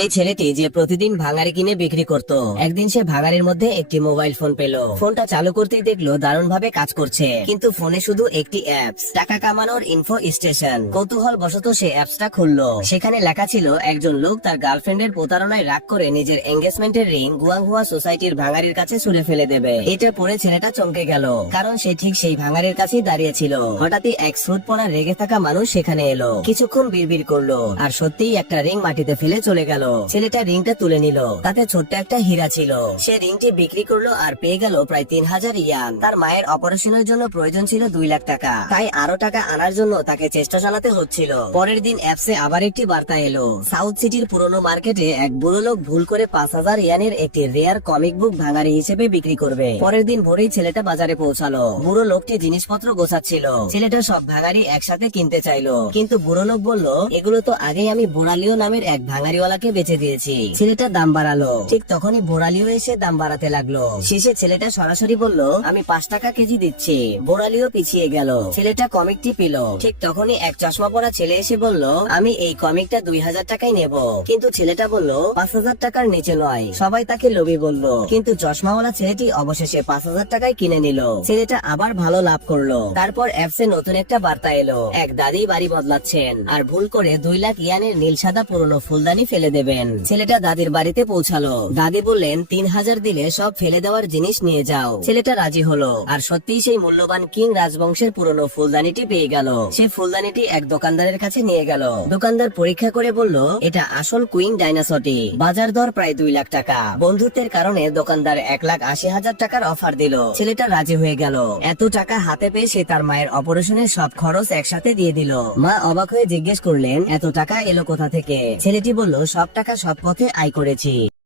এই ছেলেটি যে প্রতিদিন ভাঙারি কিনে বিক্রি করত, একদিন সে ভাঙারির মধ্যে একটি মোবাইল ফোন পেল। ফোনটা চালু করতেই দেখলো দারুণ ভাবে কাজ করছে, কিন্তু ফোনে শুধু একটি অ্যাপস, টাকা কামানোর ইনফো স্টেশন। কৌতূহল বশত সে অ্যাপসটা খুললো। সেখানে লেখা ছিল একজন লোক তার গার্লফ্রেন্ডের প্রতারণায় রাগ করে নিজের এঙ্গেজমেন্টের রিং গুয়াংহুয়া সোসাইটির ভাঙারির কাছে ছুঁড়ে ফেলে দেবে। এটা পড়ে ছেলেটা চমকে গেল, কারণ সে ঠিক সেই ভাঙারির কাছেই দাঁড়িয়ে ছিল। হঠাৎই এক স্রোত পড়া রেগে থাকা মানুষ সেখানে এলো, কিছুক্ষণ বিড়বিড় করলো, আর সত্যিই একটা রিং মাটিতে ফেলে চলে গেল। ছেলেটা রিংটা তুলে নিল, তাতে ছোট্ট একটা হীরা ছিল। সে রিংটি বিক্রি করলো আর পেয়ে গেল প্রায় 3000 ইয়ান। তার মায়ের অপারেশনের জন্য প্রয়োজন ছিল 2 লাখ টাকা, তাই আরো টাকা আনার জন্য তাকে চেষ্টা চালাতে হচ্ছিল। পরের দিন অ্যাপসে আবার একটি বার্তা এলো, সাউথ সিটির পুরনো মার্কেটে এক বুড়ো লোক ভুল করে 5000 ইয়ানের একটি রেয়ার কমিক বুক ভাঙারি হিসেবে বিক্রি করবে। পরের দিন ভোরেই ছেলেটা বাজারে পৌঁছালো। বুড়ো লোকটি জিনিসপত্র গোছাচ্ছিল। ছেলেটা সব ভাঙারি একসাথে কিনতে চাইলো, কিন্তু বুড়ো লোক বলল, এগুলো তো আগেই আমি বোরালিও নামের এক ভাঙারিওয়ালাকে বেচে দিয়েছি। ছেলেটা দাম বাড়ালো। ঠিক তখনই বোরালিও এসে দাম বাড়াতে লাগলো। শেষে ছেলেটা সরাসরি বলল, আমি 5 টাকা কেজি দিচ্ছি। বোরালিও পিছিয়ে গেল। ছেলেটা কমিকটি পেল। ঠিক তখনই এক চশমা পরা ছেলে এসে বলল, আমি এই কমিকটা 2000 টাকায় নেব। কিন্তু ছেলেটা বলল 5000 টাকার নিচে নয়। সবাই তাকে লোভী বলল, কিন্তু চশমাওয়ালা ছেলেটি অবশেষে 5000 টাকায় কিনে নিল। ছেলেটা আবার ভালো লাভ করলো। তারপর অ্যাপসে নতুন একটা বার্তা এলো, এক দাদি বাড়ি বদলাচ্ছেন আর ভুল করে 2 লাখ ইয়ানের নীল সাদা পুরনো ফুলদানি ফেলে দেবেন। ছেলেটা দাদির বাড়িতে পৌঁছালো। দাদি বললেন 3000 দিলে সব ফেলে দেওয়ার জিনিস নিয়ে যাও। ছেলেটা রাজি হলো, আর সত্যিই সেই মূল্যবান কিং রাজবংশের পুরনো ফুলদানিটি পেয়ে গেল। সে ফুলদানিটি এক দোকানদারের কাছে নিয়ে গেল। দোকানদার পরীক্ষা করে বলল, এটা আসল কুইং ডাইনোসরটি। বাজার দর প্রায় 2 লাখ টাকা। বন্ধুত্বের কারণে দোকানদার 1,80,000 টাকার অফার দিল। ছেলেটা রাজি হয়ে গেল। এত টাকা হাতে পেয়ে সে তার মায়ের অপারেশনের সব খরচ একসাথে দিয়ে দিল। মা অবাক হয়ে জিজ্ঞেস করলেন, এত টাকা এলো কোথা থেকে? ছেলেটি বলল, সব টাকা সব পথে আয় করেছি।